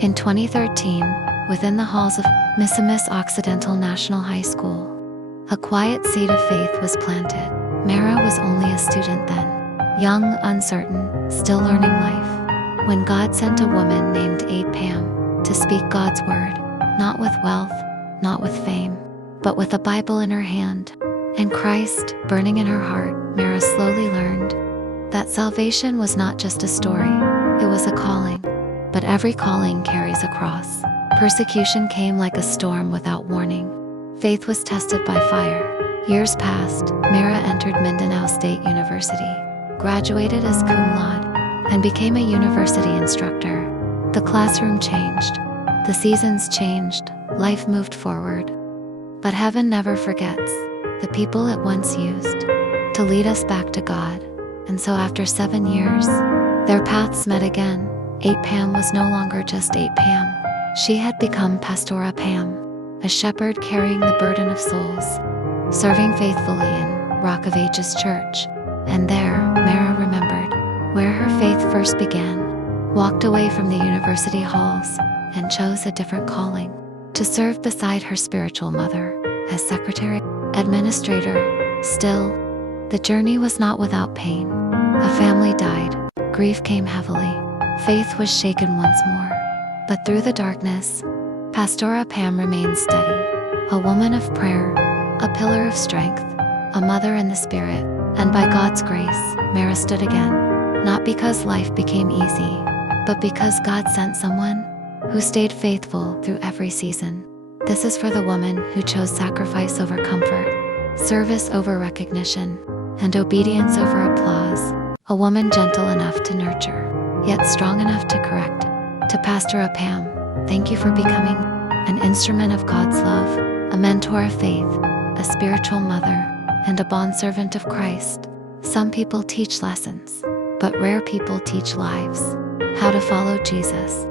In 2013, within the halls of Misamis Occidental National High School, a quiet seed of faith was planted. Mara was only a student then, young, uncertain, still learning life, when God sent a woman named Aid Pam to speak God's word, not with wealth, not with fame, but with a Bible in her hand and Christ burning in her heart. Mara slowly learned that salvation was not just a story, it was a calling. But every calling carries a cross. Persecution came like a storm without warning. Faith was tested by fire. Years passed. Mara entered Mindanao State University, graduated as cum laude, and became a university instructor. The classroom changed. The seasons changed. Life moved forward. But heaven never forgets the people it once used to lead us back to God. And so after 7 years, their paths met again. Aid Pam was no longer just Aid Pam. She had become Pastora Pam, a shepherd carrying the burden of souls, serving faithfully in Rock of Ages Church. And there, Mara remembered where her faith first began, walked away from the university halls, and chose a different calling, to serve beside her spiritual mother, as secretary, administrator. Still, the journey was not without pain. A family died, grief came heavily, faith was shaken once more. But through the darkness, Pastora Pam remained steady, a woman of prayer, a pillar of strength, a mother in the spirit. And by God's grace, Mara stood again, not because life became easy, but because God sent someone who stayed faithful through every season. This is for the woman who chose sacrifice over comfort, service over recognition, and obedience over applause. A woman gentle enough to nurture, yet strong enough to correct. To Pastora Pam, thank you for becoming an instrument of God's love, a mentor of faith, a spiritual mother, and a bondservant of Christ. Some people teach lessons, but rare people teach lives. How to follow Jesus.